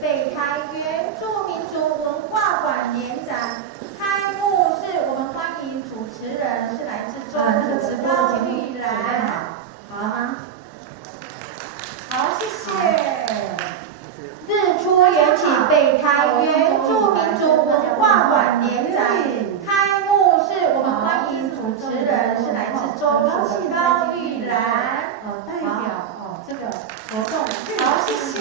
备胎原住民族文化馆联展，开幕式我们欢迎主持人是来自中部高玉兰，好吗？好，谢谢。日出缘起备胎原住民族文化馆联展，开幕式我们欢迎主持人是来自中部高玉兰，代表这个活动。好，谢谢。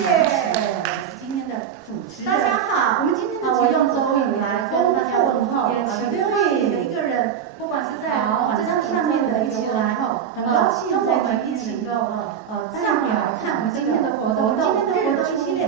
今天的主持人，大家好，我们今天的节目周语来跟大家问候，也请每一个人，不管是在这张上面的一起来很高兴跟我们一起上面来看我们今天的活动。今天的活动系列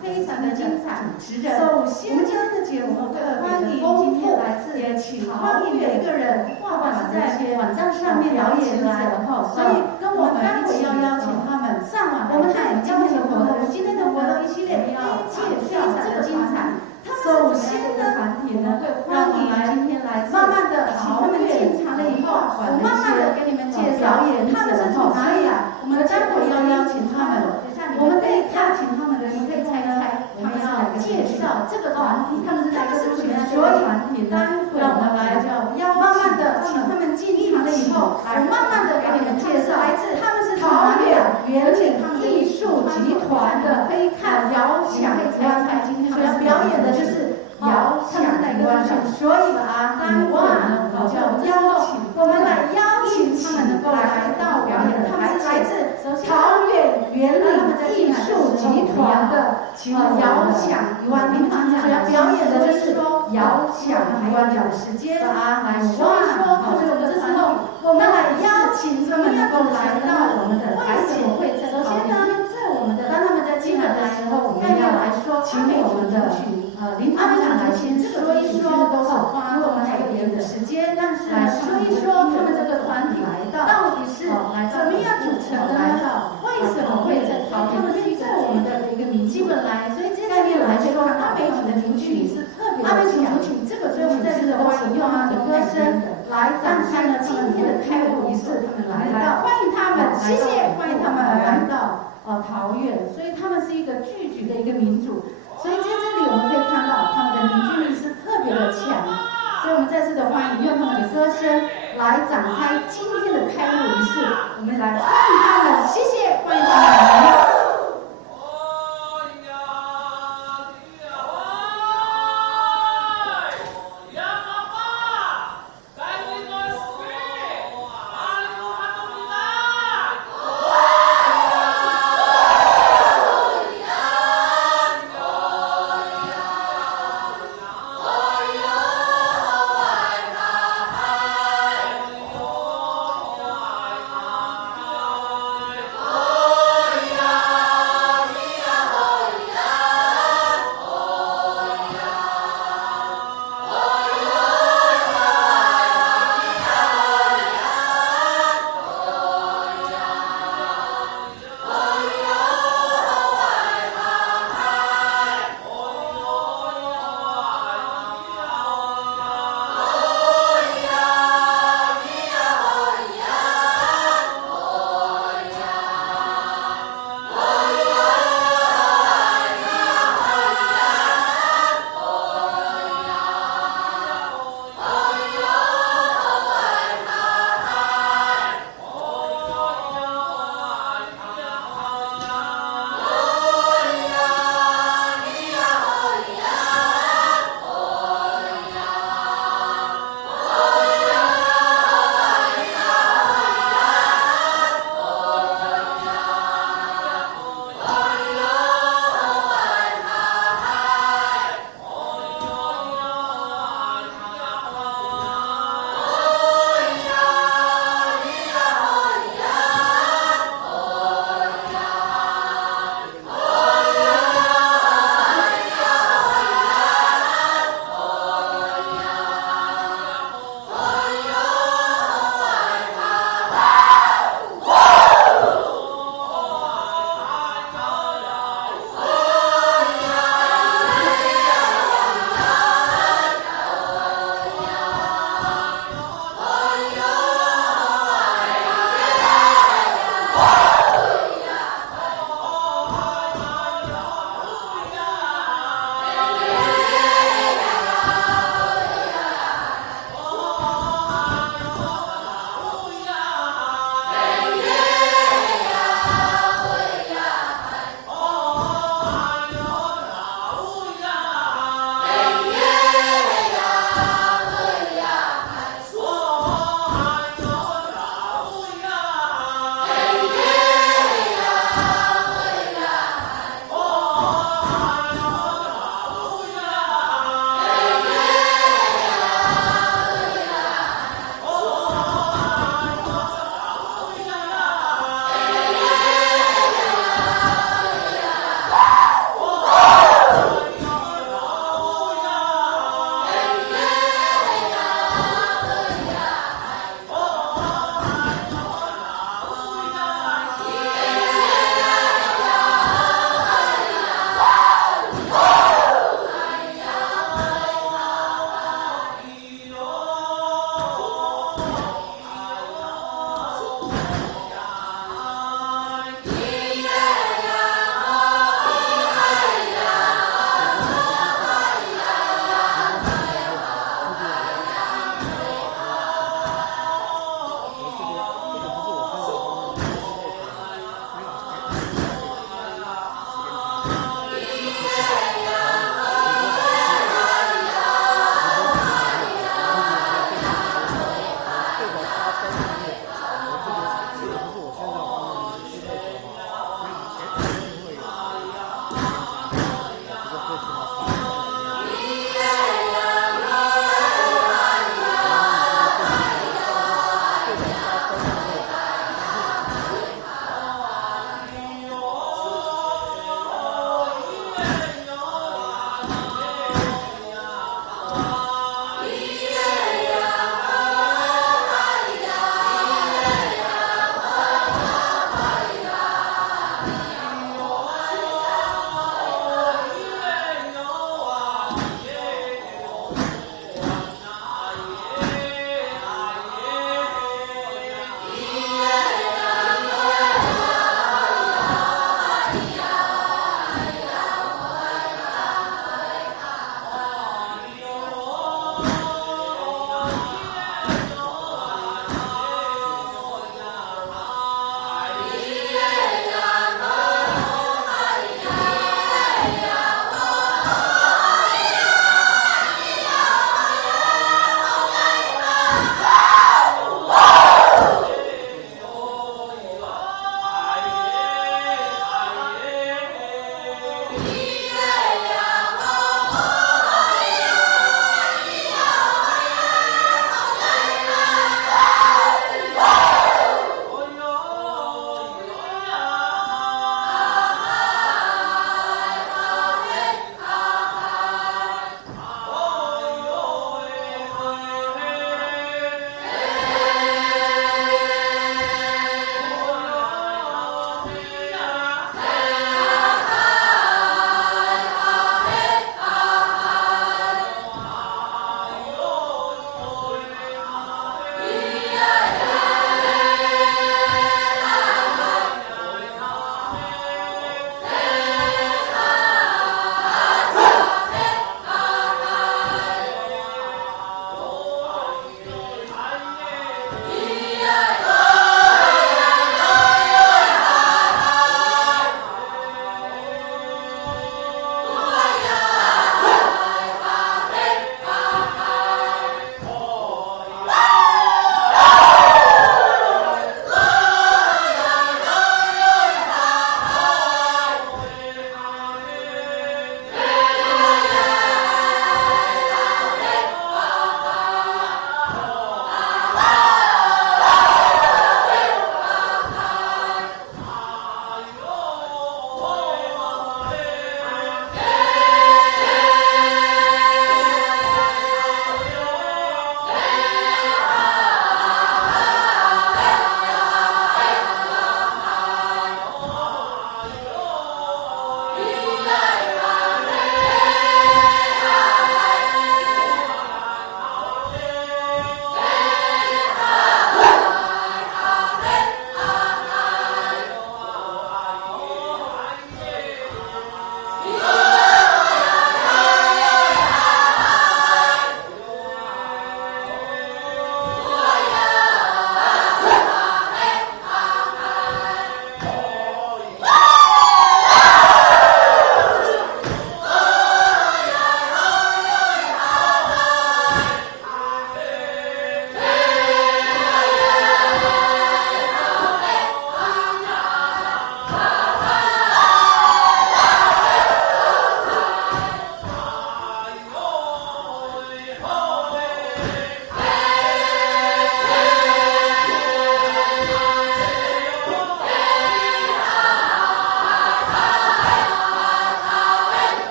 非常的精彩。主持人，首先我们今天的节目特别的丰富，也请欢迎每一个人，不管是在网站上面表演来所以跟我们待会要邀请他们上网，我们看今天的活动，今天的活动一系列要介绍这个精彩。首先呢，我会欢迎今天来慢慢的他们进场了以后，我慢慢的给你们介绍他们是从哪里来。我们待会要邀请他们，我们可以邀请他们的，你可以猜猜，他们要介绍这个团体，他们是哪个族群？所以待会让我们来慢慢的请他们进场了以后，我慢慢的给你们介绍，来自他们是桃园原理艺术集团的，可以看摇响，可以猜今天所要表演的就是摇响一万响，所以待会呢，就邀请我们来邀请他们能够来到表演，他们是来自桃园原理艺术集团的摇响一万铃，所要表演的就是摇响一万响的时间来说一说，这时候我们来邀请他们能够来到我们的台前会。首先呢，在我们的当他们在进来的时候，我们要来说，请我们的林团长来先说一说，都是花我们特别的时间，但是来说一说他们这个团体到底是怎么样组成的呢？为什么会他们是在我们的一个基本来，所以这概念来说，阿美族的族群是特别的强。阿美族族群这个，所以我们在这个欢迎用他的歌声来展开了今天的开幕仪式，他们来到，欢迎他们，谢谢，欢迎他们来到桃园，所以他们是一个聚集的一个民族，所以在这里我们可以看到他们的凝聚力是特别的强，所以我们再次的欢迎用他们的歌声来展开今天的开幕仪式，我们来欢迎他们，谢谢，欢迎他们。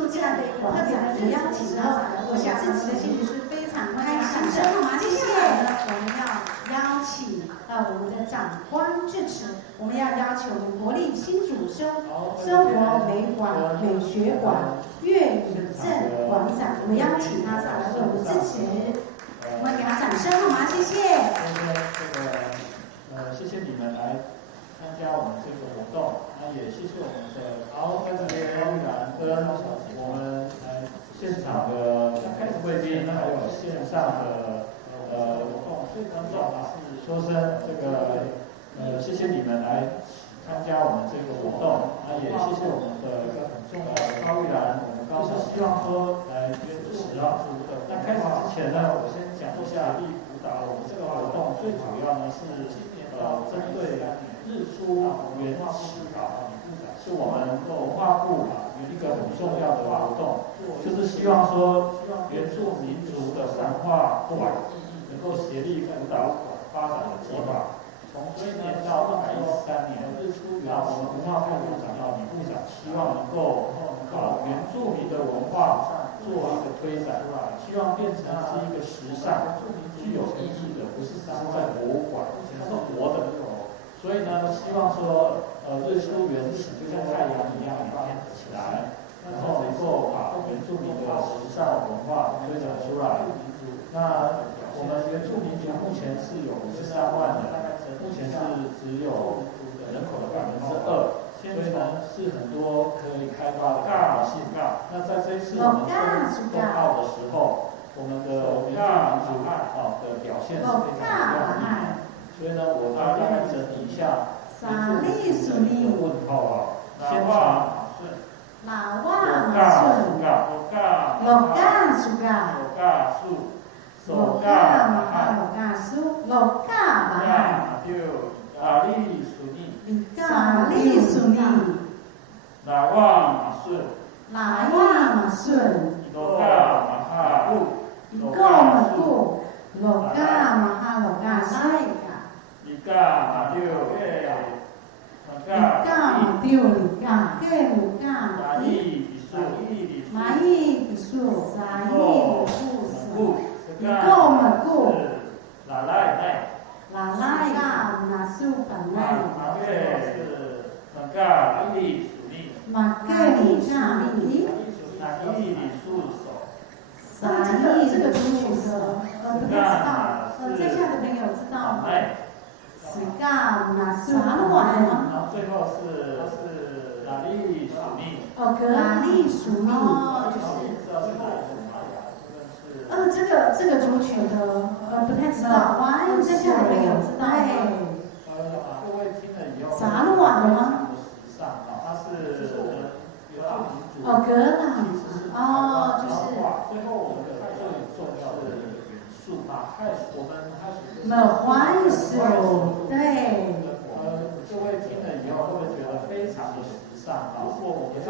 出这样的一个特别的邀请呢，我想我们的心里是非常开心的。好吗？接下来呢，我们要邀请我们的长官致辞，我们要邀请我们国立新竹生活美学馆岳宇正馆长，我们邀请他上来为我们致辞，我们给他掌声好吗？谢谢。谢谢你们来参加我们这个活动，那也谢谢我们的在这边高玉兰跟我们现场的贵宾，还有线上的观众说声这个谢谢你们来参加我们这个活动，那也谢谢我们的一个很重要的高玉兰，我们刚才希望说来支持啊。那开始之前呢，我先讲一下力辅导我们这个活动最主要呢是针对日出原起是我们文化部一个很重要的活动，就是希望说原住民族的文化馆能够协力辅导发展的计划。从去年到2013年，日出原我们文化部部长到李部长，希望能够把原住民的文化做一个推展，希望变成是一个时尚、具有意义的，不是在博物馆，它是活的。所以呢，希望说，日出原起就像太阳一样，每天起来，然后能够把原住民的时尚文化推展出来。那我们原住民族目前是有53万人，目前是只有人口的2%，所以呢是很多可以开发的大性尬。那在这一次我们冬奥的时候，我们的原住民族的表现是非常亮丽。所以呢，我大概整理一下原住民族的一个问号先从老哇顺，老嘎苏嘎，老嘎马哈老嘎苏，老嘎马哈，阿里苏尼，阿里苏尼，拉哇马顺，老嘎马哈路，一个马古，老嘎马哈老嘎苏。马六马伊比数，沙伊比数，一个马古，拉赖嘎那苏本来，马盖里沙里，这个族群的不太知道，在下的朋友知道吗？是嘎那苏本来吗？然后最后是拉利属尼。拉利属尼，这个族群的不太知道，在下的朋友知道。各位听了以后，啥路啊的吗？时尚它是格朗，就是最后我们的最重要的元素我们对。各位听了以后会不会觉得非常的时尚？如果我们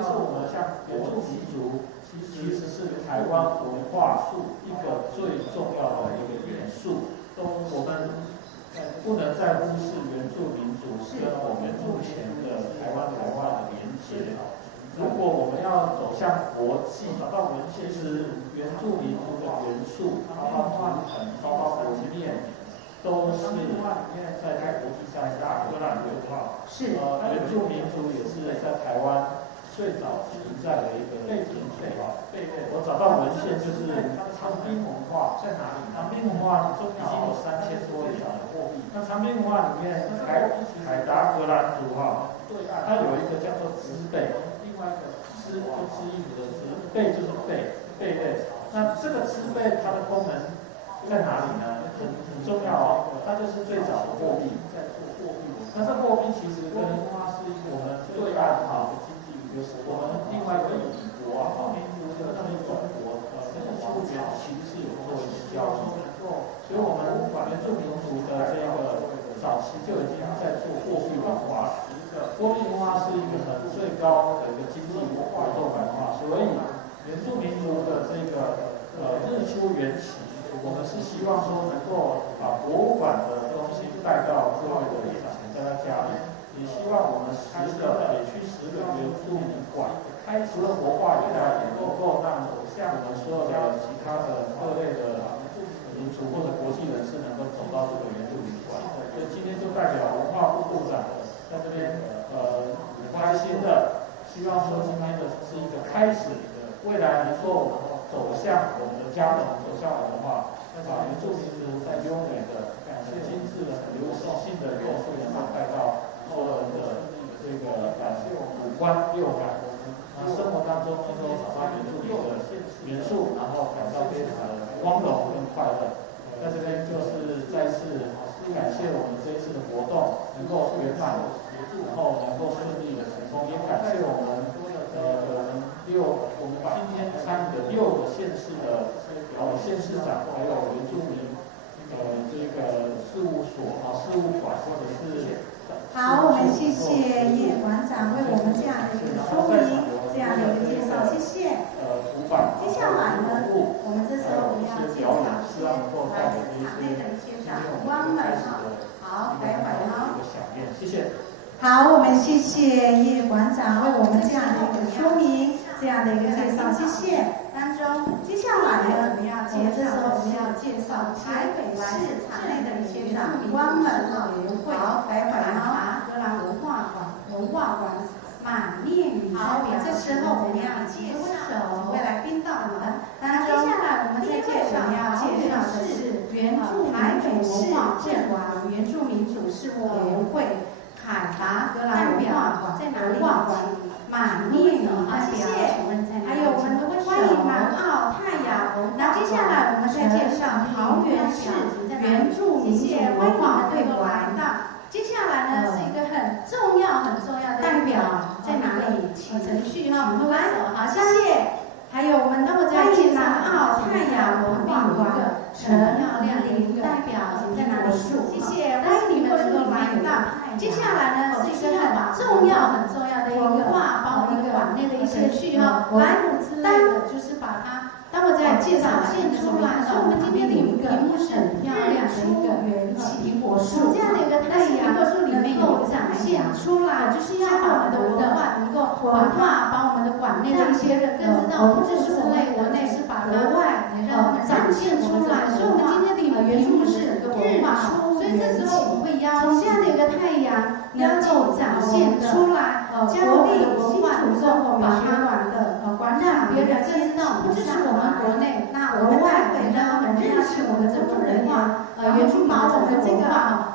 像原住民族，其实是台湾文化一个最重要的一个元素，我们不能再忽视原住民族跟我们目前的台湾文化的连结。如果我们要走向国际，其实原住民族的元素，包括图腾，包括文面，都是在国际上大波浪文化。原住民族也是在台湾最早存在的一个背景。我找到文献就是长滨文化在哪里？长滨文化中已经有3000多年的货币。那长滨文化里面，凯达格兰族它有一个叫做织贝，另外一个织衣服的织，贝就是贝类。那这个织贝它的功能在哪里呢？很重要它就是最早的货币，在做货币。那这货币其实跟我们对岸经济我们另外一个以国民族跟中国这个数学其实是有做一些交集的。所以我们原住民族的这个早期就已经在做货币文化。货币文化是一个最高的一个经济活动文化，所以原住民族的这个日出原起，我们是希望说能够把博物馆的东西带到各位的家里，也也希望我们北区10个原住民馆，除了活化以外，也能够让像我们所有的其他的各类的民族或者国际人士能够走到这个原住民馆。所以今天就代表文化部部长在这边很开心的，希望说今天的是一个开始，未来能够走向我们的家人，走向文化，把原住民族在优美的、精致的、流性的元素能够带到所有人的这个五官六感，生活当中能够找到原住民的元素，然后感到非常的光荣跟快乐。在这边就是再次感谢我们这一次的活动能够圆满，然后能够顺利的成功，也感谢我们我们今天参与的6个县市的县市长，还有原住民这个事务所事务馆或者是。好，我们谢谢叶馆长为我们这样的一个说明，这样的一个介绍，谢谢。接下来呢，我们这时候我们要介绍一些来自场内的一些长官们好，待会谢谢。好，我们谢谢叶馆长为我们这样的一个说明，这样的一个介绍，谢谢。当中，接下来呢，这时候我们要介绍台北市场内的一些长官们委员会，待会格兰文化馆马念宇。好，这时候我们要介绍未来宾到我们。当然，接下来我们再介绍的是台北市政府原住民族事务委员会凯达格兰文化馆马念宇代表，还有我们的欢迎南澳泰雅。那接下来我们再介绍桃园市原住民族文化会馆的。接下来呢是一个很重要的代表在哪里？请程序哈，我们来，好，谢谢。还有我们那么在南澳泰雅文化馆陈耀亮的一个代表，请在哪里？谢谢，欢迎你们能够来到。接下来呢是一个很重要的一个文化，包括一个馆内的一些序哈，来，就是把它。当我在介绍现出来，所以我们今天的题目是很漂亮的一个元气苹果树，这样的一个太阳苹果树里面有展现出来，就是要把我们的文化能够把我们的馆内的一些更知道，不只是国内是把额外展现出来。所以我们今天的题目是日出，所以这时候我们会邀请这样的一个太阳能够展现出来，将我们的文化能够把它让别人更知道，不只是我们国内，那额外会让我们认识我们这种文化，原住民我们这个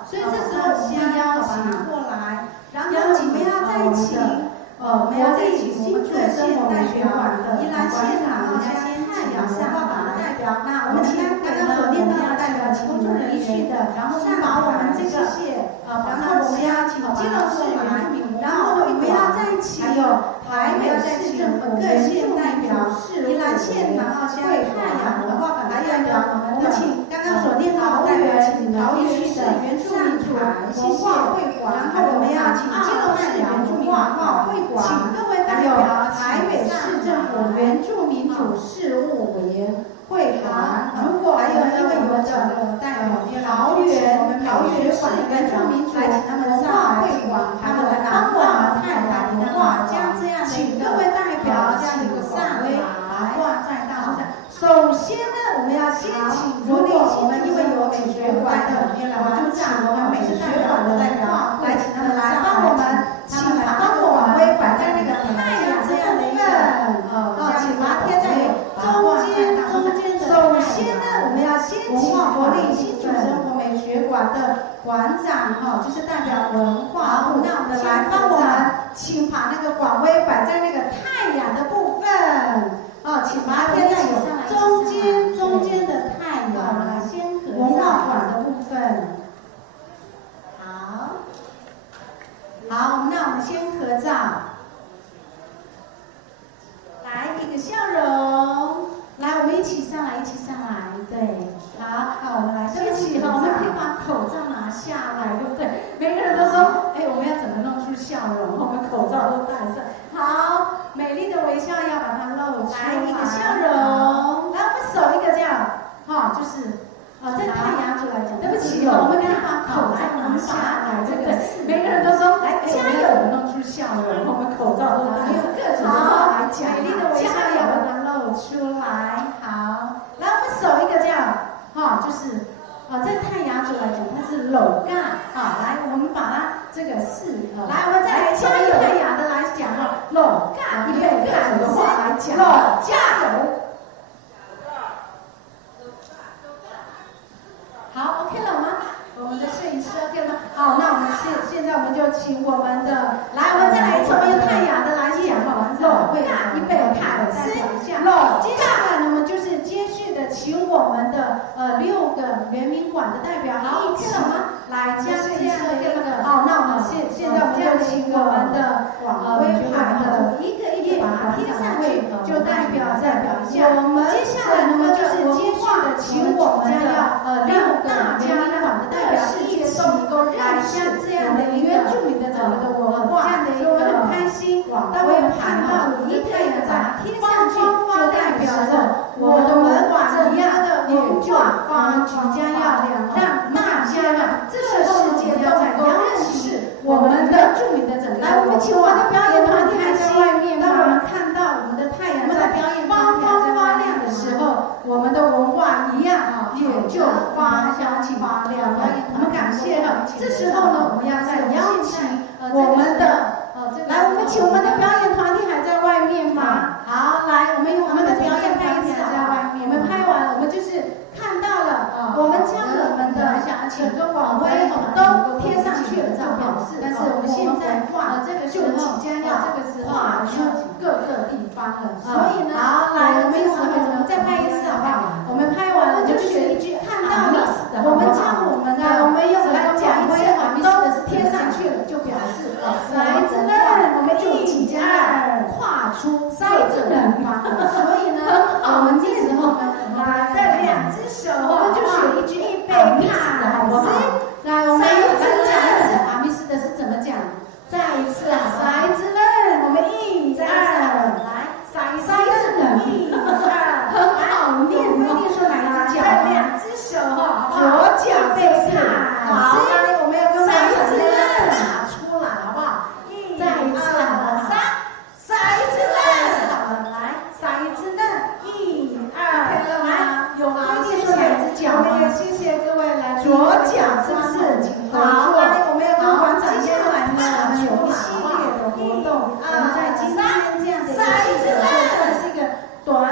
所以这时候我们要邀请过来，然后我们要再请我们各县代表宜兰县太阳文化馆的代表，那我们请刚刚所念到的代表，请工作人员去的，然后把我们这个然后我们要请基隆市原住民，然后我们要再请台北市政府各县代表，宜兰县然后太阳文化馆的代表，我们请刚刚所念到的代表，请桃园市原住民族文化会馆，然后我们要请基隆市原住民文化会馆，请各位代表台北市政府原住民族事务委员会馆，如果还有一个有的代表桃园市原住民族文化会馆，他们来帮我们太阳文化将这样的请各位代表请上来挂在大树上。首先呢，我们要先请，如果我们因为有美学馆的，我就请我们美学馆的代表来，请他们来帮我们，请帮我们摆在那个太阳这样的一个请把它贴在中间。首先呢，我们要先请国立新竹生活美学馆的馆长就是代表文化部，那我们来帮我们，请把那个馆徽摆在那个太阳的部分，请把它贴在中间的太阳文化馆的部分。好，那我们先合照，来一个笑容。来，我们一起上来，对，好，我们来，对不起我们可以把口罩拿下来，对不对？每个人都说，我们要怎么弄出笑容？我们口罩都戴上，好，美丽的微笑要把它露出来，一个笑容，来，我们手一个这样，就是在泰雅族来讲，对不起哦，我们跟他把口罩拿下来，这个每个人都说来加油，弄出笑容，我们口罩都拿，用各种话来讲，美丽的微笑要把它露出来。好，来我们手一个这样，就是在泰雅族来讲，它是篓干，来我们把它这个来我们再来加油，泰雅的来讲篓干，预备各种的话来讲，加油。好 ，OK 了吗？我们的摄影师 OK 了吗？好，那我们现在我们就请我们的来，我们再来一次，我们用泰雅的来讲篓干，预备开始。接下来呢，我们就是接续的请我们的6个原民馆的代表一起来将这样的一个好，那我们现在我们就请我们的规划的一个一个把它贴上去，就代表我们接下来呢就是接续的请我们的6个原民馆的代表一起来将这样的一个原住民的整个的文化，这样的一个很开心。当我们看到一个人把它贴上去，就代表着我们的文化一样的研究发即将要让大家这个世界都能够认识我们的著名的整个。来，我们请我们的表演团体在外面。当我们看到我们的太阳在表演发亮的时候，我们的文化一样也就发亮了。我们感谢了。这时候呢，我们要再邀请我们的来，我们请我们的表演团体还在外面吗？好，来，我们的表演团体还在外面。我们拍完了，我们就是看到了，我们将我们的整个网徽都贴上去了，这表示。但是我们现在这个就即将要跨出各个地方了。所以呢，好，来，我们再拍一次好不好？我们拍完了就选一句，看到了，我们将我们用来讲一次，都贴上去了，就表示来自呢，我们就即将跨出各个地方了。所以呢，我们这时候呢，在2只手，我们就选一句预备看，好不好？来，我们再讲一次，阿密斯的是怎么讲？再一次骰子呢，我们1、2，来，骰子呢，1、2，很好念，念出哪一只脚？2只手左脚背看，好，我们要用骰子呢打出来，好不好？再一次好了，骰子呢，好了，来，骰子呢，1、2，来，有规定说哪只脚吗？谢谢各位来，左脚是不是？好，来，我们要跟馆长接下来呢，我们有一系列的活动，我们在今天这样的一个记者会，是一个短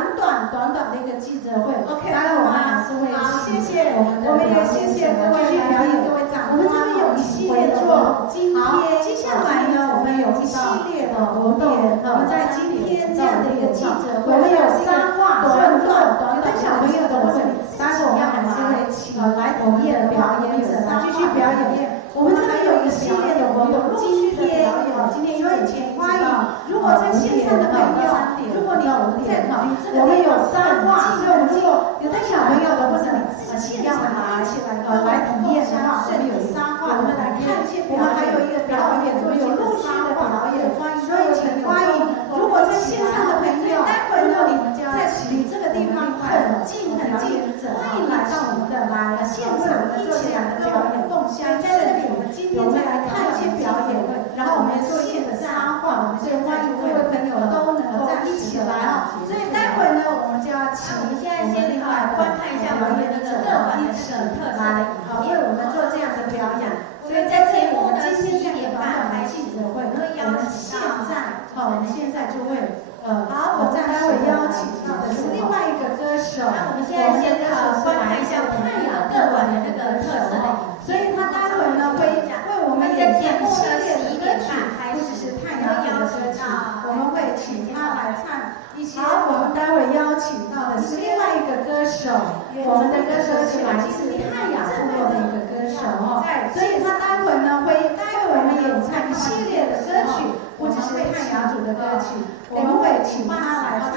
的一个记者会。OK， 当然我们还是会谢谢我们也谢谢各位来表演，各位长官。我们这边有一系列的活动，今天接下来呢，我们有一系列的活动，我们在今天这样的一个记者会，我们有3话短，跟小朋友的会，当然我们还是会请来体验的表演者继续表演。我们这边有一系列的活动，今天1整天欢迎。如果在线上的朋友，如果你有在我们有3话，所以如果有带小朋友的或者你自己要拿起来来体验的话，这里有3话，我们来看一些表演。我们还有一个表演，有陆续的表演，所以请欢迎。如果在线上的朋友，待会呢你们在离这个地方很近，欢迎来到我们的现场一起来表演共襄盛举。我们今天再来看一些表演，然后我们做一些的插画，所以欢迎各位朋友都能够一起来所以待会呢，我们就要请我们现在先来观看一下表演的各团一起来为我们做这样的表演。所以在节目的今天这样的短的记者会，我们现在就会我待会邀请到的是另外一个歌手。那我们现在先观看一下泰雅各馆的这个特色，所以他待会呢会为我们演节目的11点半开始是泰雅族的歌曲，我们会请他来唱一些。好，我们待会邀请到的是另外一个歌手，我们的歌手是来自泰雅部落的一个歌手所以他待会呢会为我们演唱一系列的歌曲，不只是泰雅族的歌曲，我们会请他来唱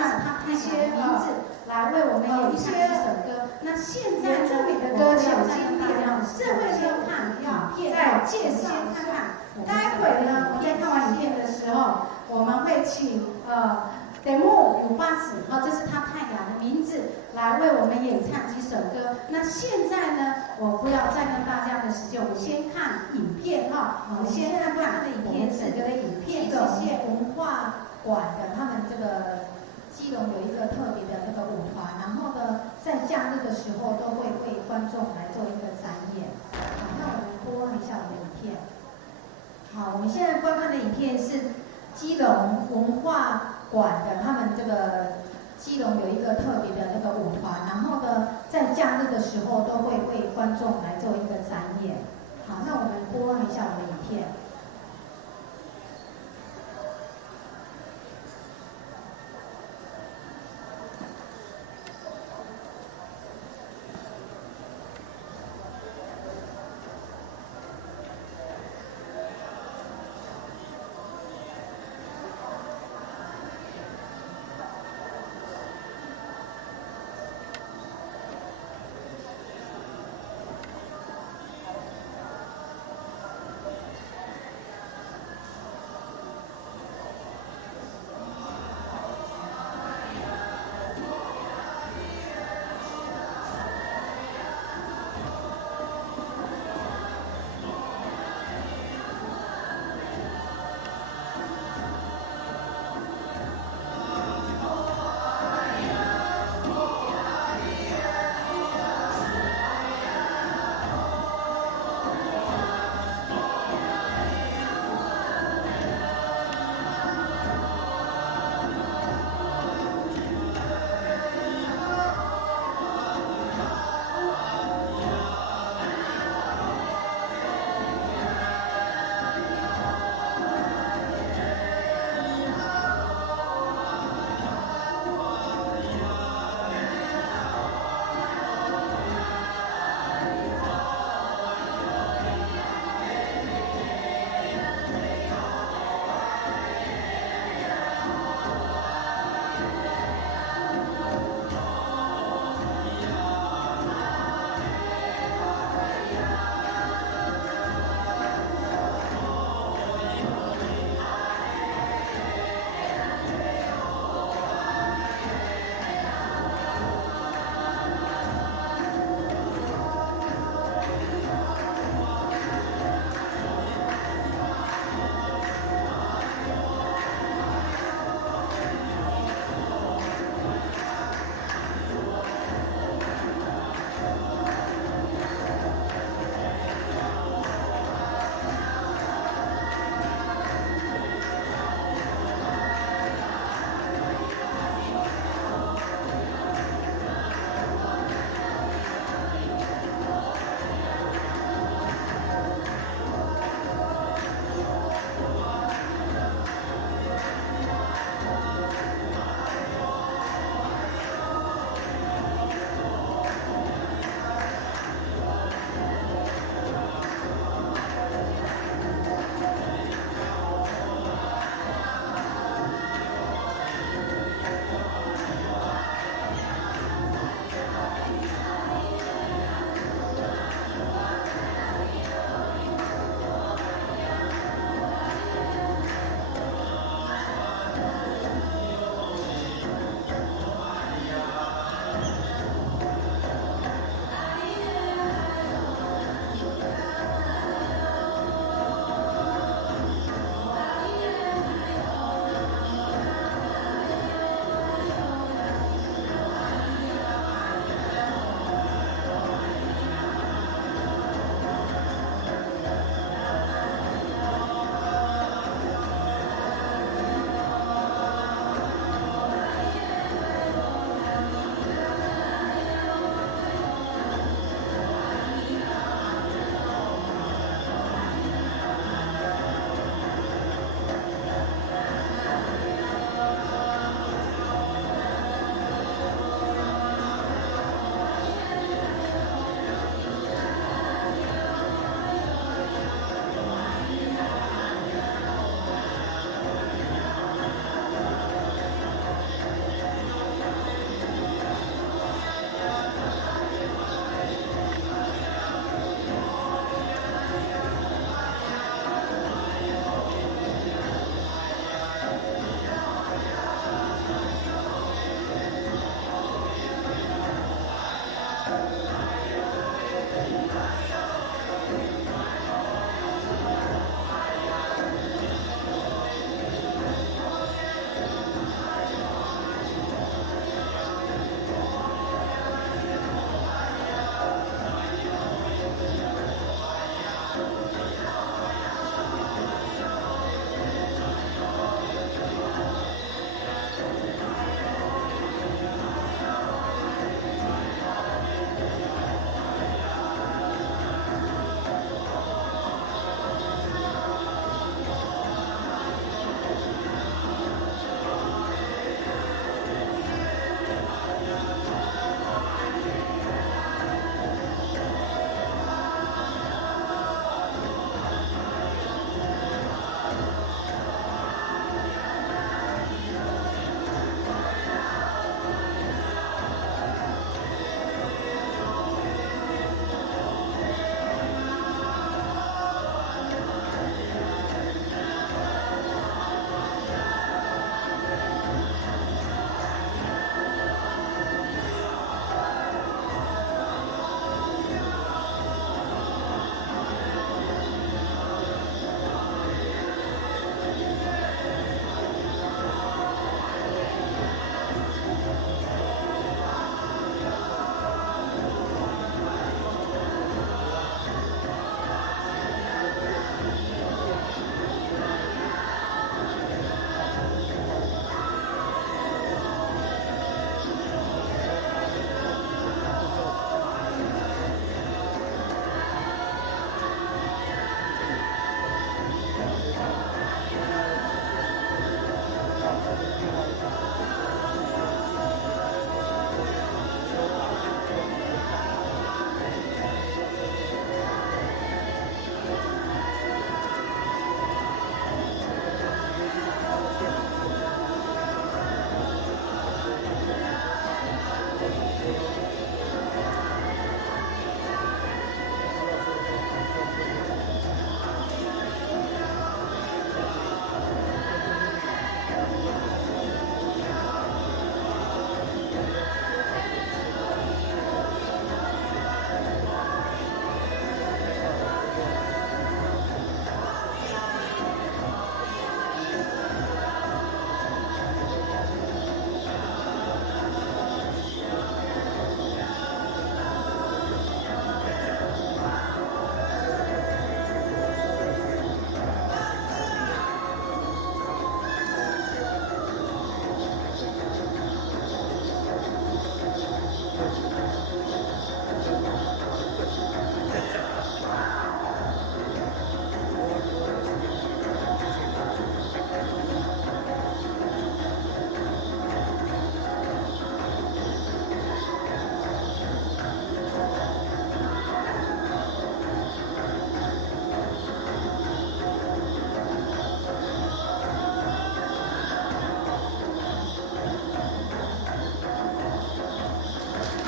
一些名字，来为我们演一些首歌。那现在这里的歌曲经典社会先看影片，再介绍看看。待会呢，我们在看完影片的时候，我们会请德木鲁巴子，这是他太阳的名字，来为我们演唱几首歌。那现在呢，我不要再跟大家的时间，我们先看影片我们先看看我们整个的影片。谢谢文化馆的他们这个基隆有一个特别的那个舞团，然后呢，在假日的时候都会为观众来做一个展演。好，那我们播一下我们的影片。好，我们现在观看的影片是基隆文化馆的他们这个基隆有一个特别的那个舞团，然后呢，在假日的时候都会为观众来做一个展演。好，那我们播一下我们的影片。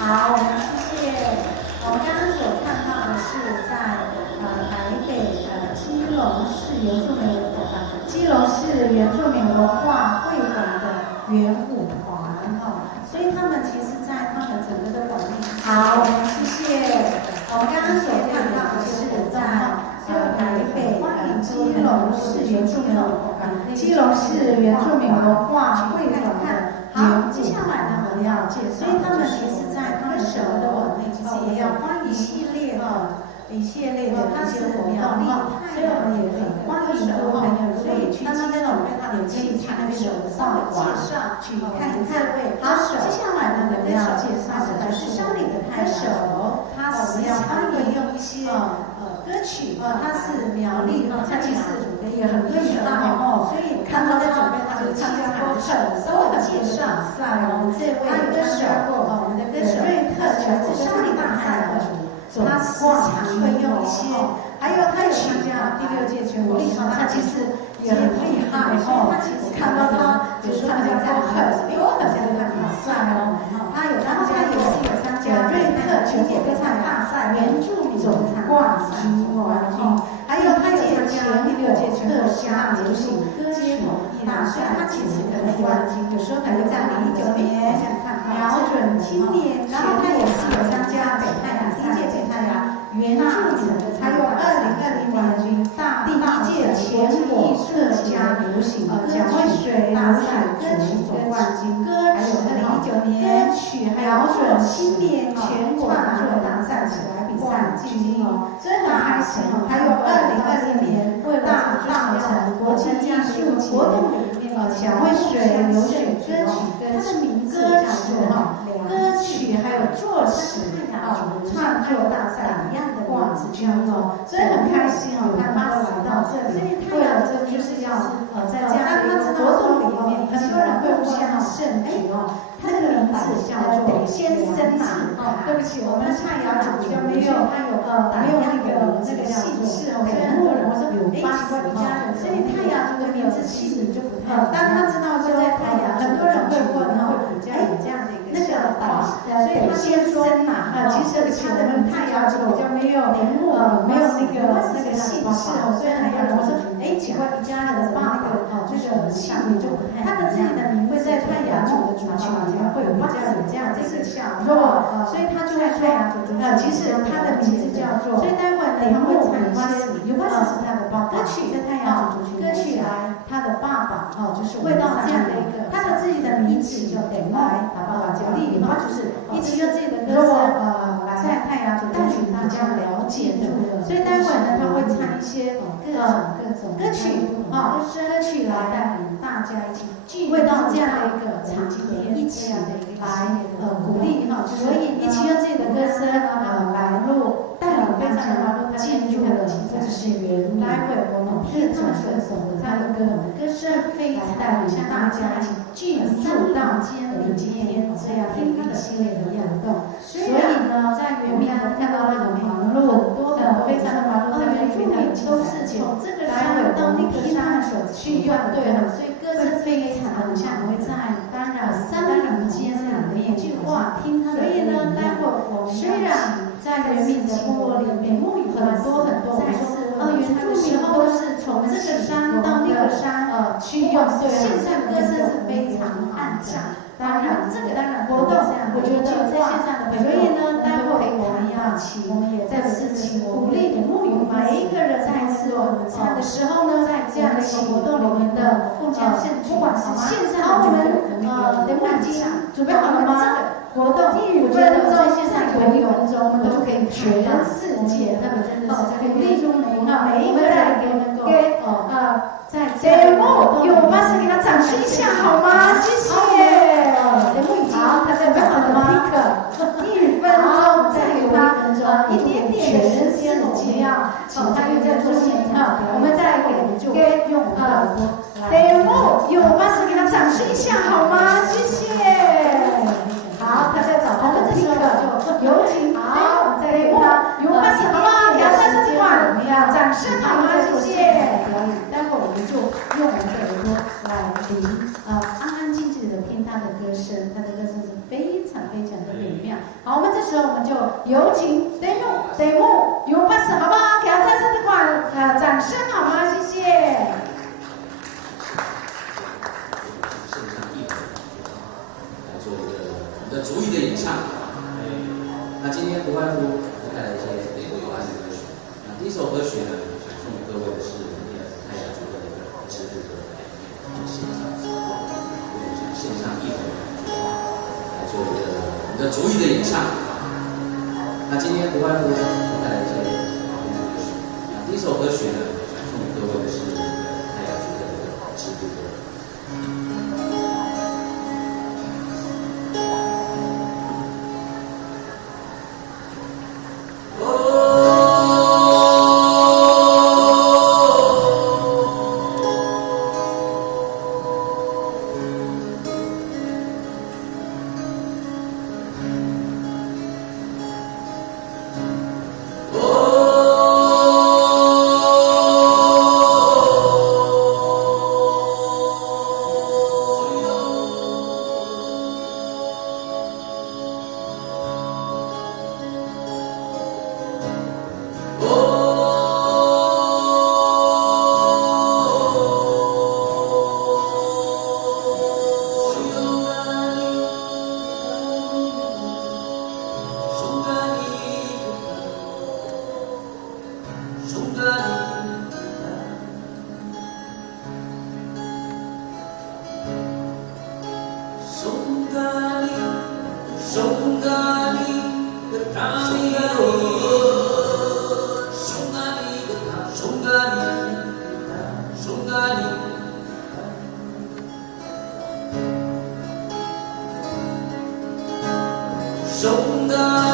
好，我们谢谢。我们刚刚所看到的是在台北基隆市原住民文化会馆的原舞团所以他们其实在他们整个的管理。好，我们谢谢。我们刚刚所看到的是在台北基隆市原住民文化会馆的。好，接下来呢，我们要介绍，所以他们其实在他们整个的馆内，其实也要欢迎一系列的，它是苗栗，所以我们也很欢迎各位朋友，所以去今天我们也可以去那边稍微介绍，去看一看。好，接下来呢，我们要介绍的是乡里的歌手，他是要欢迎用一些歌曲，他是苗栗，他其实也很厉害所以看到在准备，他就参加过很多的介绍赛我们这位歌手，我们的歌手瑞特来自乡里大赛的，他时常会用一些，还有他有参加第6届全国力他其实也很厉害他其实看到他有参加过很多的这个比赛他有参加也是有参加瑞特全国歌唱大赛原住民总冠军还有他有参加第6届全国虾流行歌曲大赛，他其实可能有时候可能在2019年瞄准青年，然后他也是有参加北太阳第1届北太阳原住民，还有2020年第1届全国客家流行奖会水大赛歌曲总冠军，还有2019年歌曲瞄准青年全国创作大赛起来比赛季所以很开心还有2020年大城国际艺术活动里面蒋渭水流水歌曲跟他的名字叫做歌曲还有作词创作大赛一样的冠军所以很开心看他来到这里，为了这就是要在这样的一个活动里面，很多人会互相盛举他的名字叫做先生对不起，我们菜肴组比较没有那个姓氏所以很多人会说奇怪一家人，所以泰雅族的名字其实就不太当他知道说在泰雅，很多人会问会比较有这样的一个所以他先生其实他的泰雅族比较没有那个姓氏所以很多人会说奇怪一家人的爸爸这个姓名就不太他的自己的名会在泰雅族的族群里面会有比较有这样的一个项目所以他就会说其实他的名字叫做，所以待会呢他会唱一些是他的爸爸歌曲在泰雅族族群歌曲来他的爸爸就是会到这样的一个他的自己的名字就等来把爸爸叫丽他就是一起用自己的歌声在泰雅族族群大家了解的，所以待会呢他会唱一些各种歌曲歌曲来带领大家一起聚会到这样的一个场景一起来鼓励所以一起用自己的歌声来录带领大家进入了这是原待会我们片场选手的他的歌声非常带领大家一起进入到今天这样的一系列的活动所以呢在原面看到那种忙碌非常的忙碌在原面都是从这个山到那个山去用对所以歌声非常像会在当然山林间的一句话听他的所以呢待会我们虽然在原民的部落里面很多在原住民都是从这个山到那个山去用线上歌声是非常暗淡当然这个活动我觉得在线上的所以呢待会我们要我们也再次请鼓励每一个人在次唱的时候呢在这样的一个活动里面的不管是线上我们等会已经准备好了吗活动我觉得在线上有1分钟我们都可以全世界他们真的是鼓励每一个人都能够在这样的活动有吗是给他掌声一下好吗谢谢好他准备好了吗1分钟再给他一点点的时间我们要请他又在做现场我们再给用节目有吗是给他掌声一下好吗谢谢好他在找他的这个就有请好再给他有吗是好吗给他30块我们要掌声好吗谢谢待会我们就用我们的耳朵来听安安静静的听他的歌声他的歌声是非常非常的美妙。好，我们这时候我们就有请德木有巴士，好不好？给他再次的掌声好吗？谢谢。线上艺人来做一个我们的族语的演唱。那今天不外乎带来一些美国有关的歌曲。那第一首歌曲呢，想送给各位的是泰雅族的一个支部歌，线上艺人来做一个我们的族语的演唱。那今天不外乎带来一些好听的歌曲。那第一首歌曲呢，想送给各位的是泰雅族的一个支部歌。Songa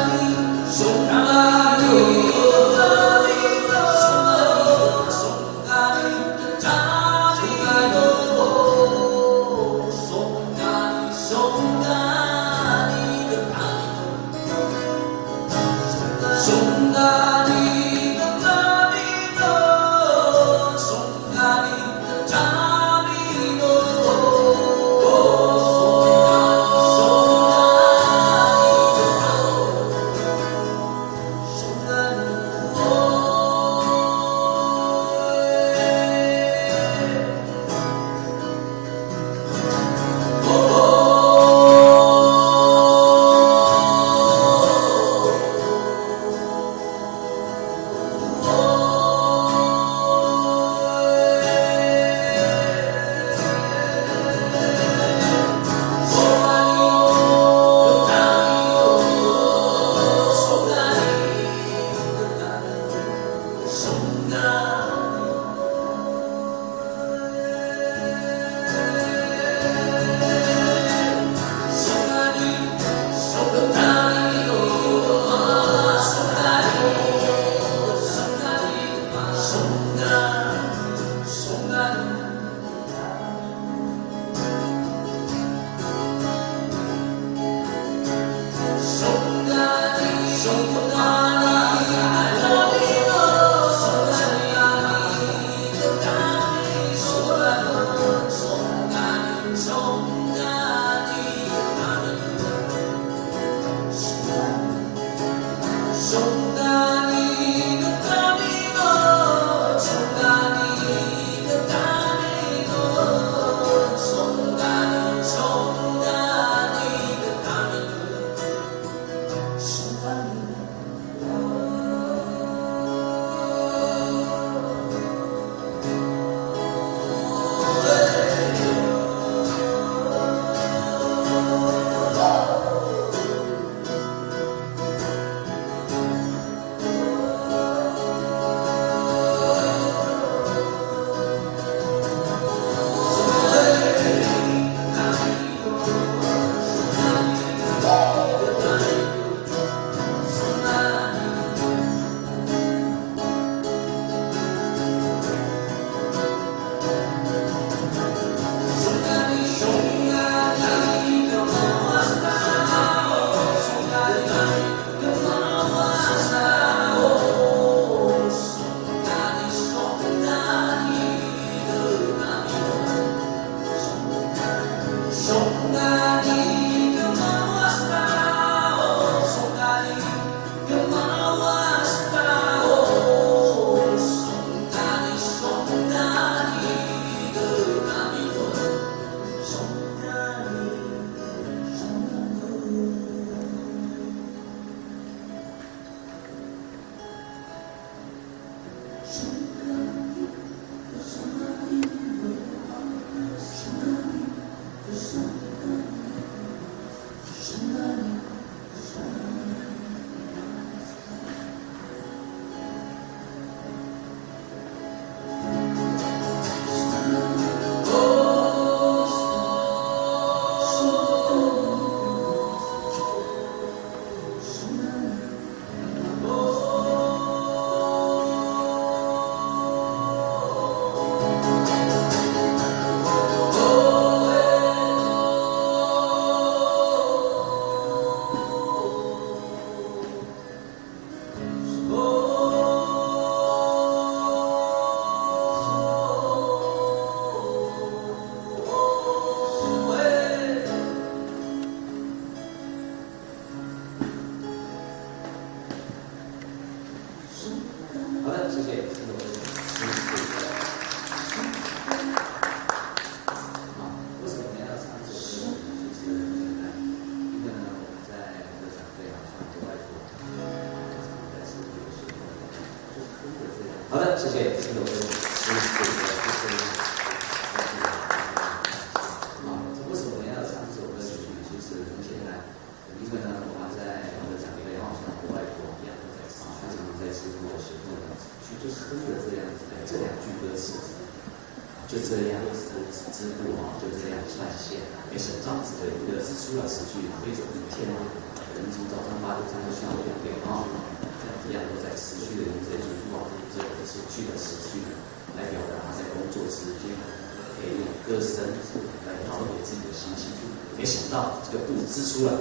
谢谢，谢谢我为什么要唱这首歌曲？其实很简单，因为呢，我们在我们的讲的好像国外国一样，常常在直播的时候呢，就是跟着这样子的这两句歌词，就这样织布就这样串线，没想到这个一个织出了词句非常的天马，可能从早上8点唱到下午2点这样一样都在持续的用这句话，这个持续的词句来表达在工作之间可以用歌声来调节自己的心情。没想到这个布织出来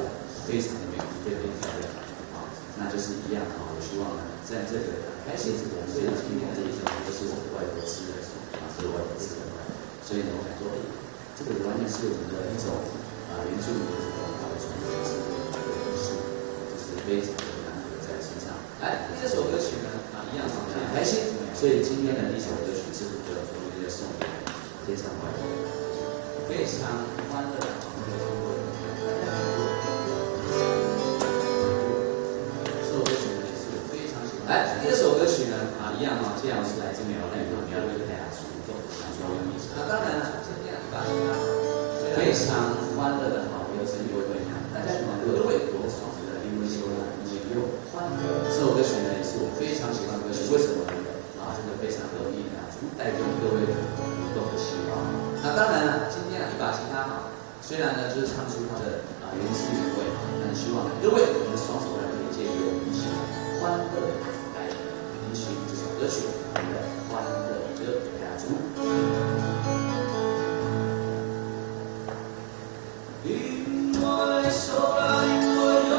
非常的美丽，非常漂亮那就是一样我希望呢，在这个开始我们虽然今天这一项都是我们外国织的是外国织的，所以呢，我想说，这个完全是我们的一种原住民的这种传统的是，就是非常的难得在身上。来，这首歌曲呢一样非常开心，所以今天的第一首歌曲是我要送给非常欢乐、非常欢乐的这首歌曲呢也是我非常喜欢。来，第二首歌曲呢一样既然是来自苗栗的大家族众想说有意思。那当然了，今天把非常欢乐的好，有声有分享，大家喜欢各位多少的因为喜欢用欢乐。这首歌曲呢也是我非常喜欢的歌曲，为什么呢？真的非常容易带动各位的舞动的细胞。那当然了，今天一把吉他虽然呢就是唱出它的原汁原味，但希望各位我们的双手呢可以借由一起欢乐来聆听这首歌曲，我们的欢乐歌家族。因为手爱我有。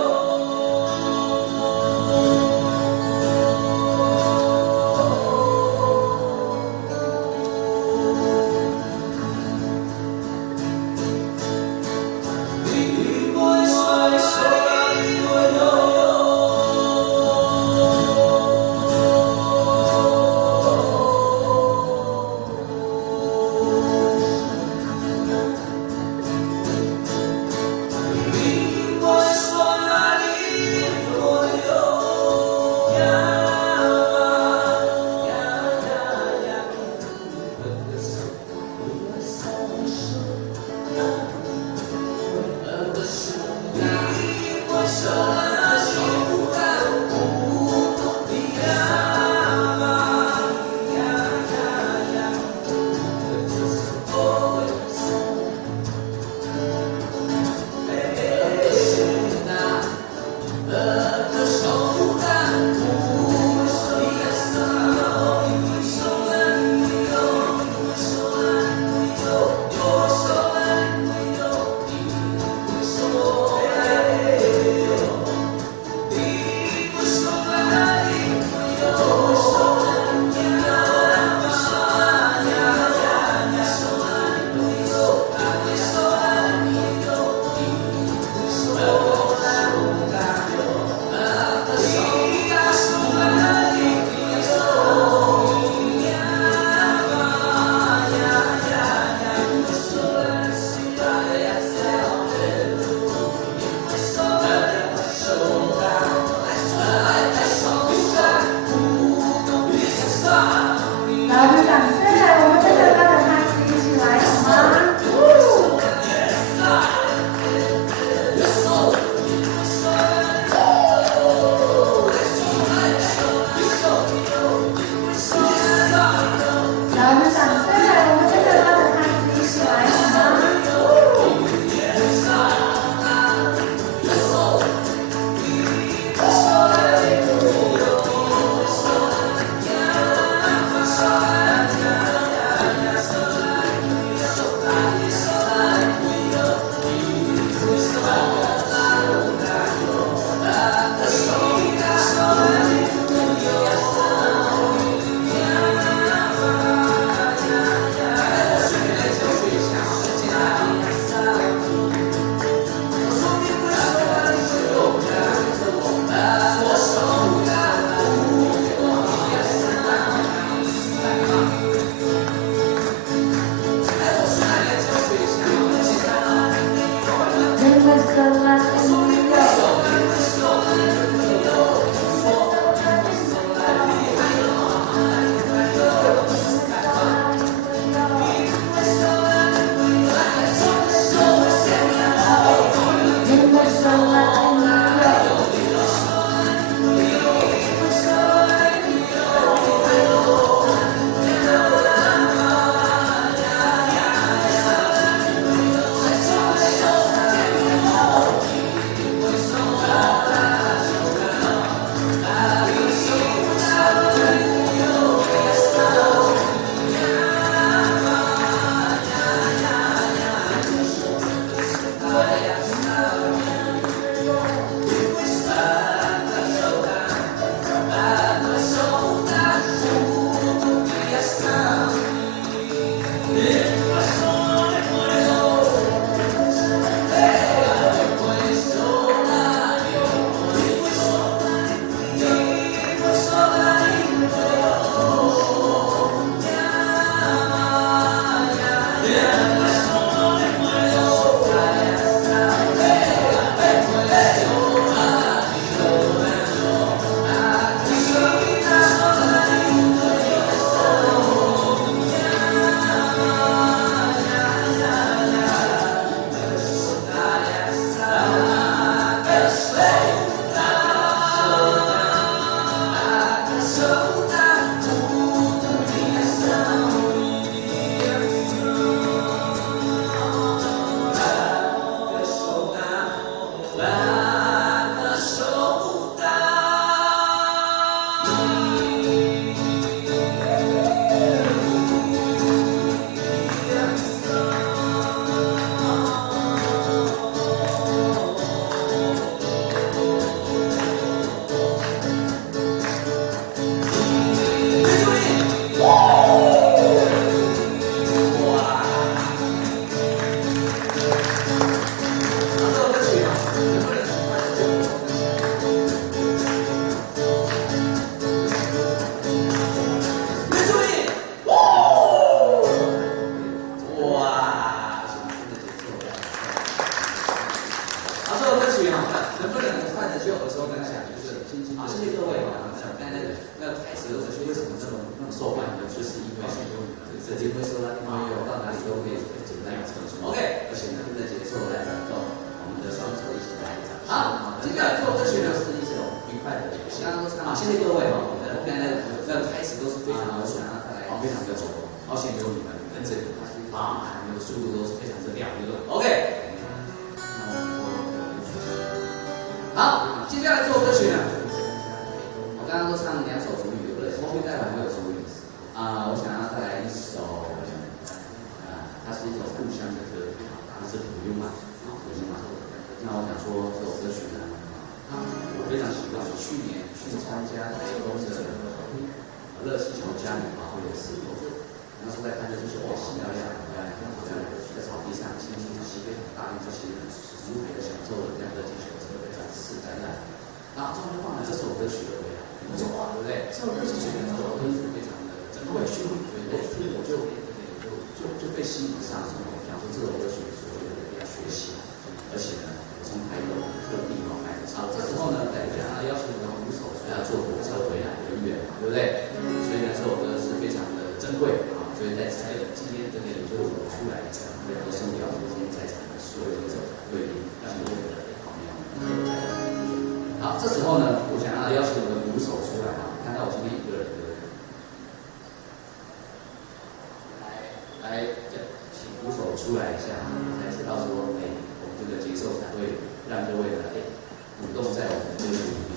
谢谢各位哈，刚才那台词都是非常的顺，非常的熟，好险有你们跟着你们啊，你们的速度都是非常的亮，对不对 ？OK。好，接下来这首歌曲呢，我刚刚都唱2首主语，对不对？后面待会还会有主语我想要再来一首，它是一首故乡的歌，它是普悠玛，普悠玛。那我想说这首歌曲呢，我非常喜欢，去年去参加台东的热气球嘉年华会的时候，那时候在看的就是哇，很漂亮，很漂亮，好像在草地上轻轻吸非常大量这些如海的享受的这样的热气球车的展示展览。然后中间放了这首歌曲的回来，不错啊，对不对？这首歌曲这首歌曲非常的珍贵，就被吸引上，想说这首歌曲我觉得要学习，而且呢，从台东各地来的唱。这时候呢，大家邀请我们鼓手要坐火车回来很远嘛，对不对？所以呢，这首歌是非常的珍贵啊。所以在今天这个演奏出来，也都是表今天在场的所有的贵宾，让各位的好朋友们。好，这时候呢，我想要邀请我的鼓手出来啊，看到我今天一个人的，来，请鼓手出来一下，才知道说，我们这个节奏才会让各位呢，鼓动在我们这个舞里面。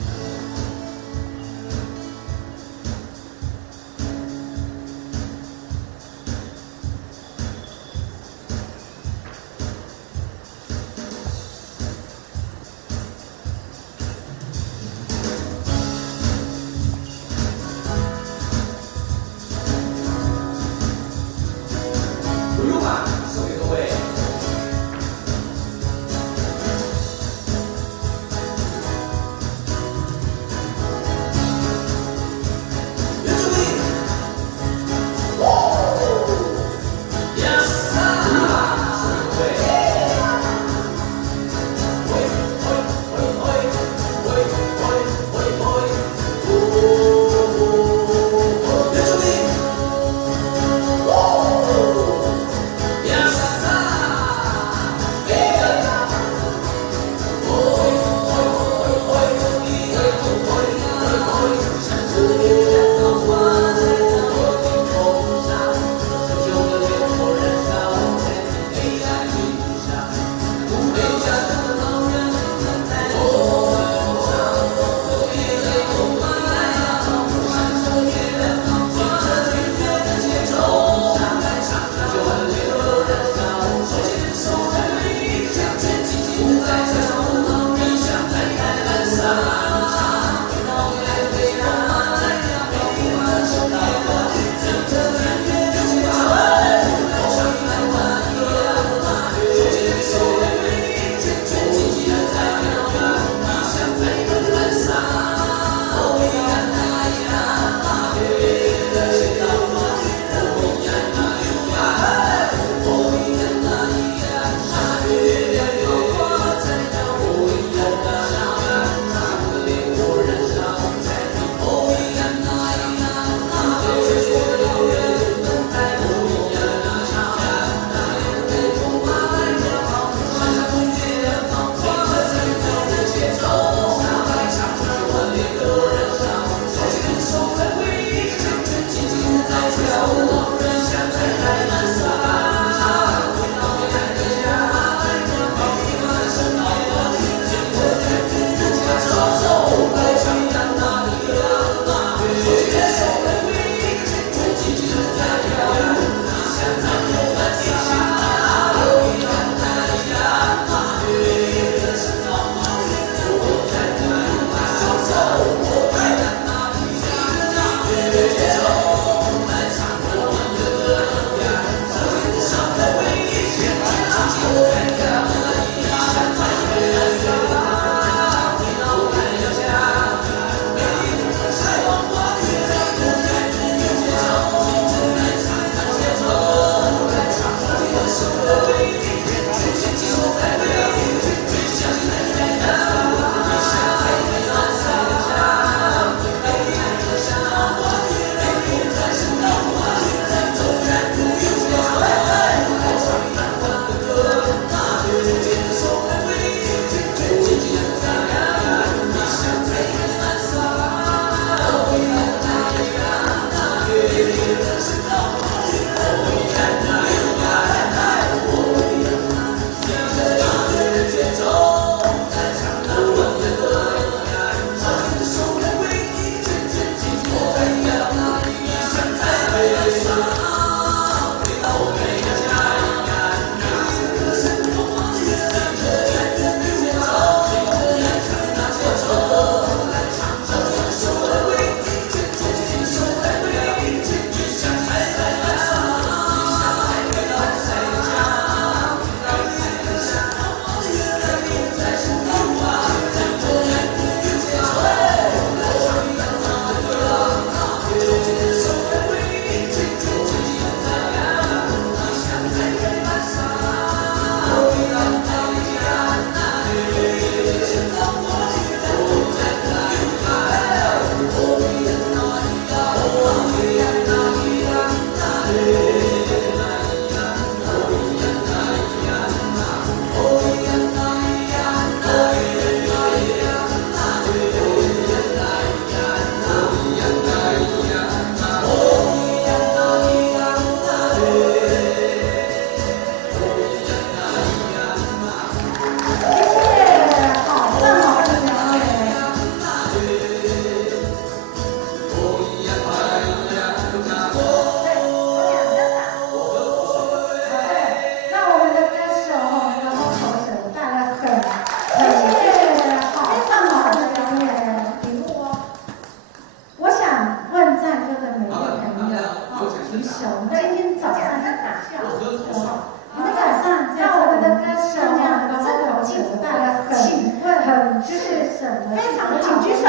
非常请举手。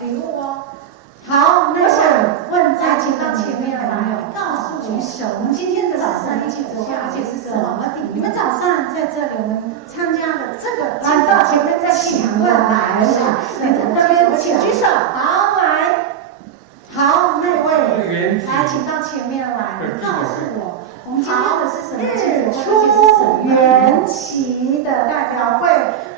礼物哦。好，那想问来，请到前面来，告诉举手。我们今天的早上一起走下去是什么？你们早上在这里，我们参加的这个，来到前面再请问来了，你在那边请举手。好，来，好，那位，来，请到前面来，告诉我，我们今天的是什么？日出缘起的代表会。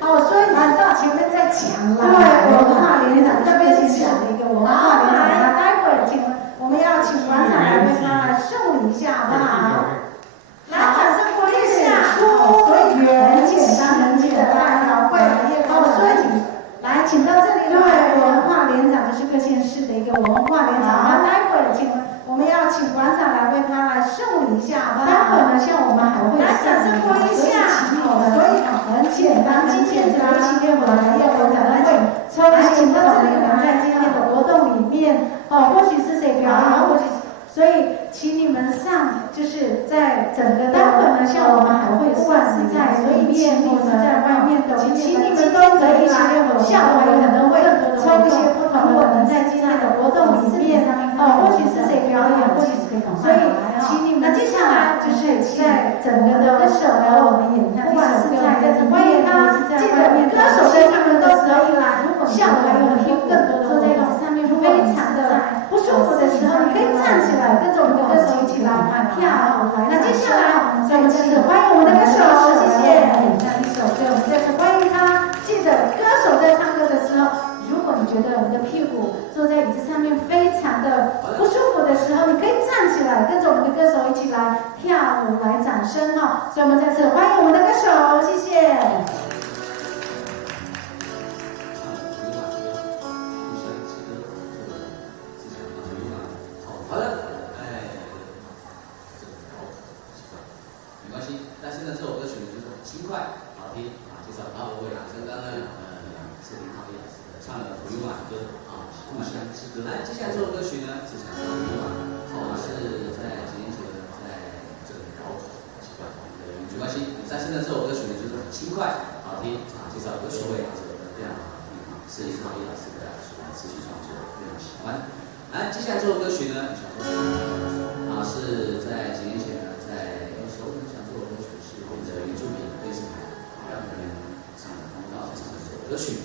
所以来到前面再讲了。对，文化连长这边讲的一个文化连长，待会儿我们要请馆长来为他来送礼一下，好不好？来，掌声鼓励一下。所以缘起的代表会，所以来请到这里来，文化连长就是各县市的一个文化连长。那待会儿我们要请馆长来为他来送礼一下，好不好？待会儿呢，像我们还会来掌声鼓励一下。所以很简单，今天只要一起练我们练我们会抽一些不同的人在今天的活动里面，或许是谁表演，或许所以请你们上，就是在整个待会呢，像我们还会不管是在里面或者在外面的，请你们都可以来，下午可能会抽一些不同的人在今天的活动里面，或许是谁表演，或许是谁所以请你们接下来就是在整个的歌手来我们演唱，不管是在欢迎他，记得歌手在他们都可以来，下午还有听更多的坐在椅子上面非常的不舒服的时候，你可以站起来，跟着我们的歌手一起来跳舞。那接下来我们再次欢迎我们的歌手，谢谢。演唱一首歌，我们再次欢迎他。记得歌手在唱歌的时候，如果你觉得我们的屁股坐在椅子上面非常的不舒服的时候，你可以站起来，跟着我们的歌手一起来跳舞，来掌声哈。所以我们再次欢迎我们的歌手，谢谢。好的，没关系。那现在这首歌曲呢，就是很轻快、好听啊，介绍阿伯会啦。刚刚呢，是林浩老师唱了《土语晚歌》啊，《故乡之歌》。来，接下来这首歌曲呢，是讲土语晚，是在几年前在这个高考习惯没关系。但现在这首歌曲呢，就是很轻快、好听啊，介绍歌曲会这个非常好听啊，是林浩老师的持续创作，非常喜欢。来，接下来这首歌曲呢，是在几年前呢，在有时候想做歌曲是我们的原住民非常让人上通道唱的一首歌曲，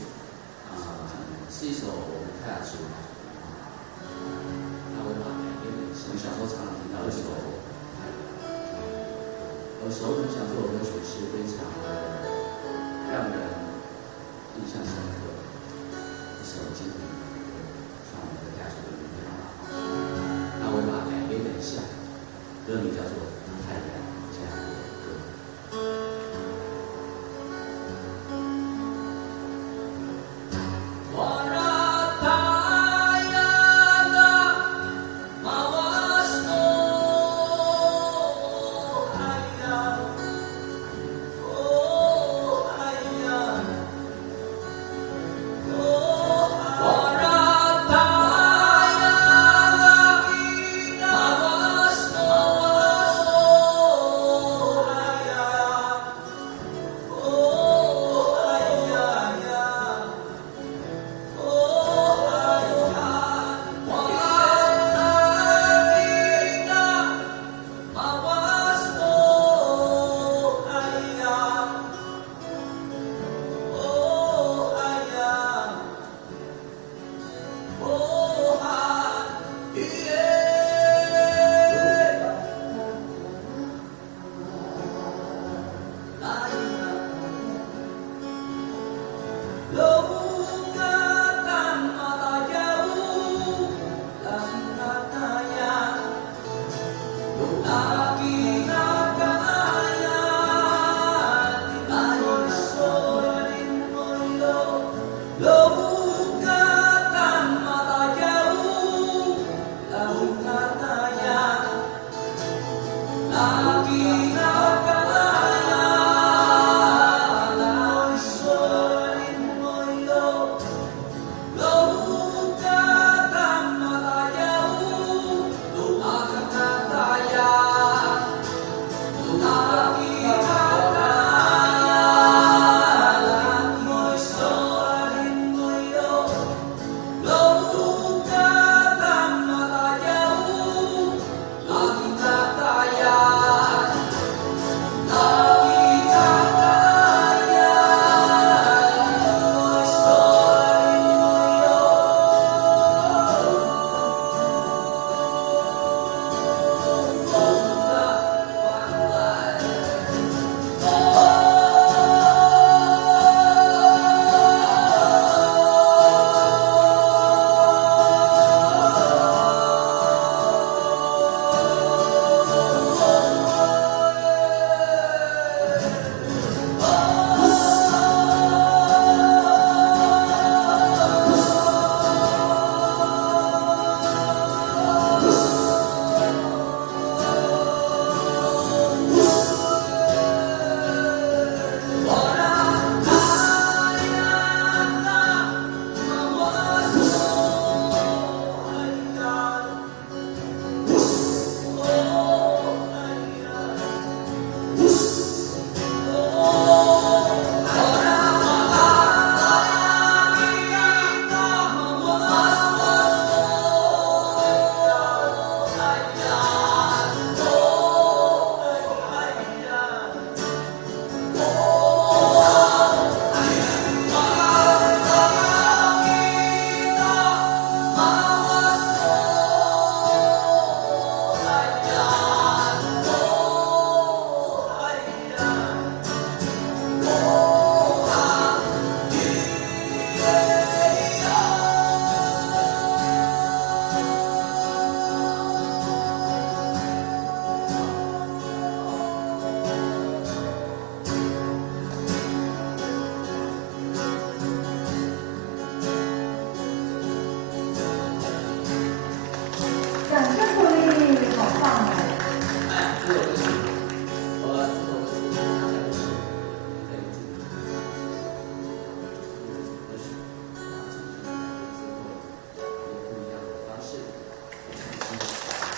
是一首我们泰雅族，那我把我们小时候常常听到的一首，有时候很想做的歌曲是非常让人印象深刻，一首经典，像我们的泰雅族。那我把它改编了一下，歌名叫做《太阳加歌》。我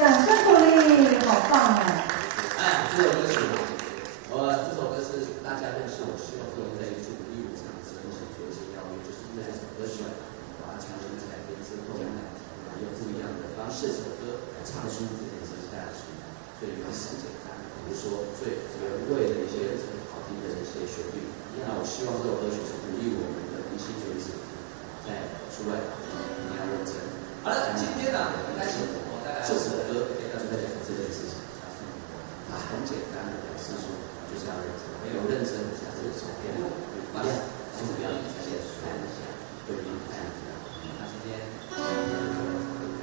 掌声鼓励，好棒哦！哎，这首歌曲，这首歌是大家认识我，希望可以在一处鼓励我唱之后，做一些邀约，就是那首歌曲，把它重新改编之后，用不一样的方式，这首歌来唱出这件事下去，所以很简单。比如说最原味的一些好听的一些旋律，那我希望这首歌曲是鼓励我们的明星学子在出外一定要认真。好了，今天呢，开始这首歌给大家在讲这件事情。它很简单的表示说，就是要认真，没有认真才是走偏路。把这个表演先看一下，对比看一下。那今天，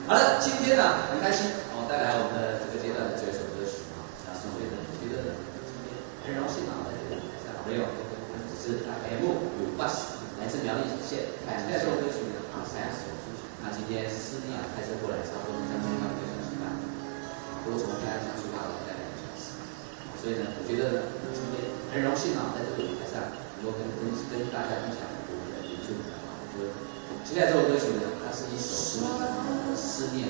好了，今天呢很开心带来我们的这个阶段的这首歌曲那所以呢，我觉得呢，今天很荣幸在这里台上没有只是M5bus来自苗栗县，现在这首歌曲呢那今天司机开车过来，差不多将近半个小时半。我从开安乡出发了，大概2个小时，所以呢，我觉得呢，今天很荣幸在这个舞台上能够跟大家分享我们的演出。我接下来这首歌曲呢，它是一首思念。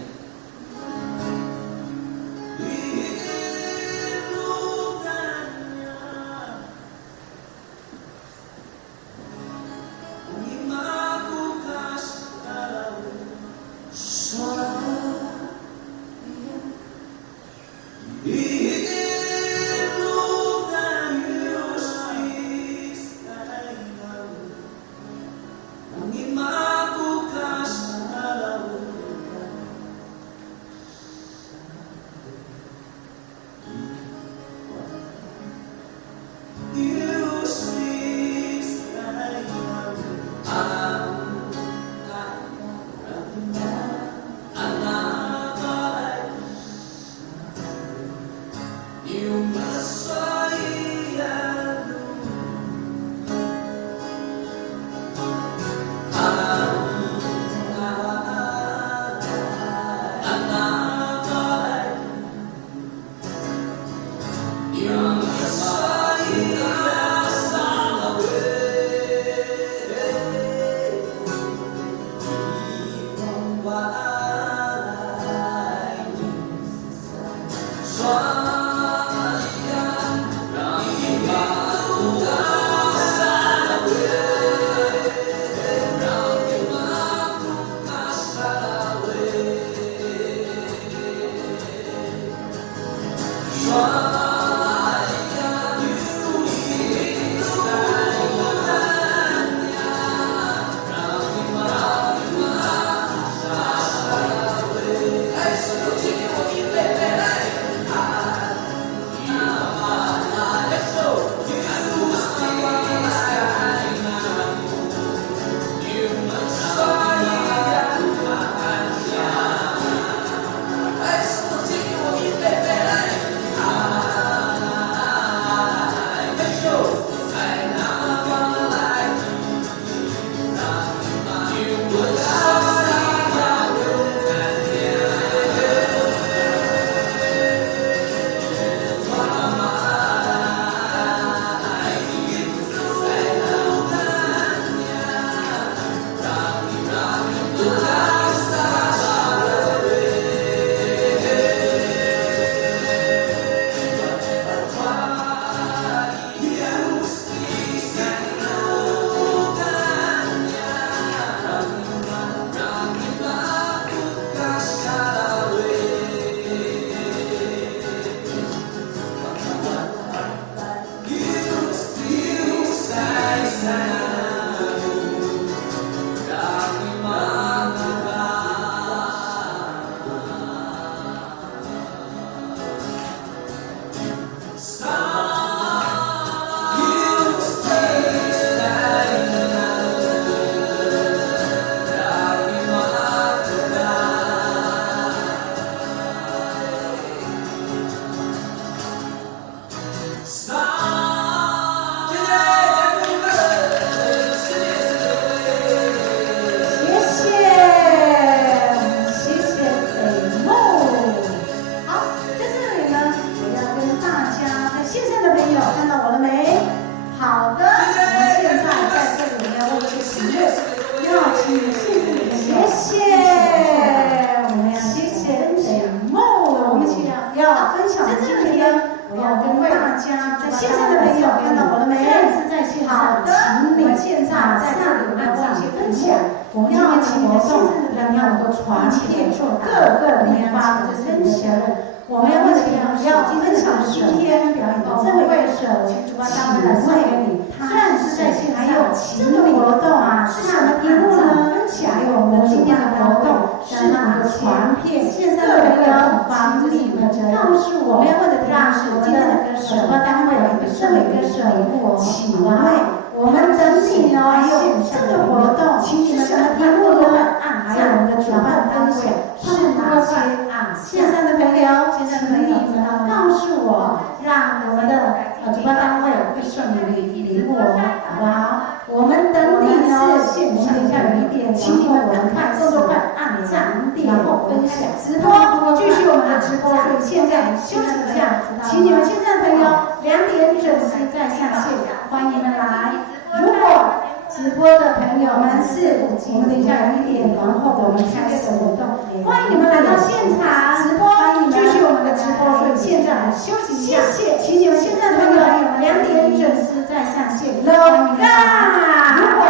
要能够传遍各个地方，这是你的责任。我们为了要分享今天表演的这位主办单位来送给你，虽然是在线上，这个活动啊是什么题目呢？还有我们今天的活动是能够传遍线上的各个方面的责任。告诉我们要为了让我们的主办单位这位歌手请为我们整体呢，还有这个活动，请你们什么题目呢？还有我们的主办单位是哪些线上的朋友，请你们告诉我，让我们的主办单位会送你礼物，好不好？我们等你呢，我们等一下有一点，请你们赶快动作快按赞，然后分享直播，继续我们的直播。所以现在休息一下，请你们线上朋友2点准时在上线，欢迎你们来。如果直播的朋友们是，我们等一下有1点，然后我们开始活动，欢迎你们来到现场直播，继续我们的直播。所以现在休息一下，谢谢，请你们线上朋友2点准时在上线。如果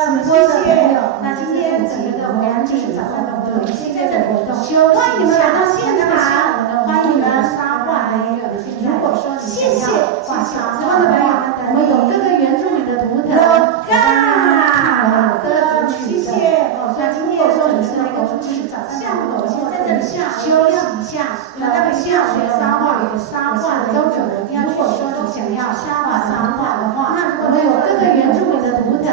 直播的朋友，那今天整个的环境早上都有现在的活动，欢迎你们来到现场，欢迎你们沙画的一个。如果说谢谢直播的朋友们，我们有各个原住民的图腾，好的，谢谢。那今天说你是那个主持早上午，我先在这里休息一下，待会下午的沙画有沙画的周九的。如果说你想要沙画的话，那我们有各个原住民的图腾，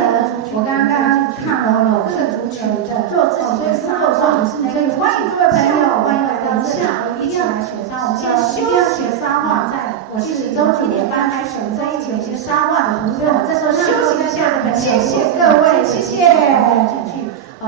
我刚刚看了有各个族群的作者，所以如果说你是那个，欢迎各位朋友，欢迎来等一下，一定要来学沙。我们先休息沙画，我是周9点半开始，我们在一起有些沙画的图腾，这时候休息一下，谢谢各位，谢谢。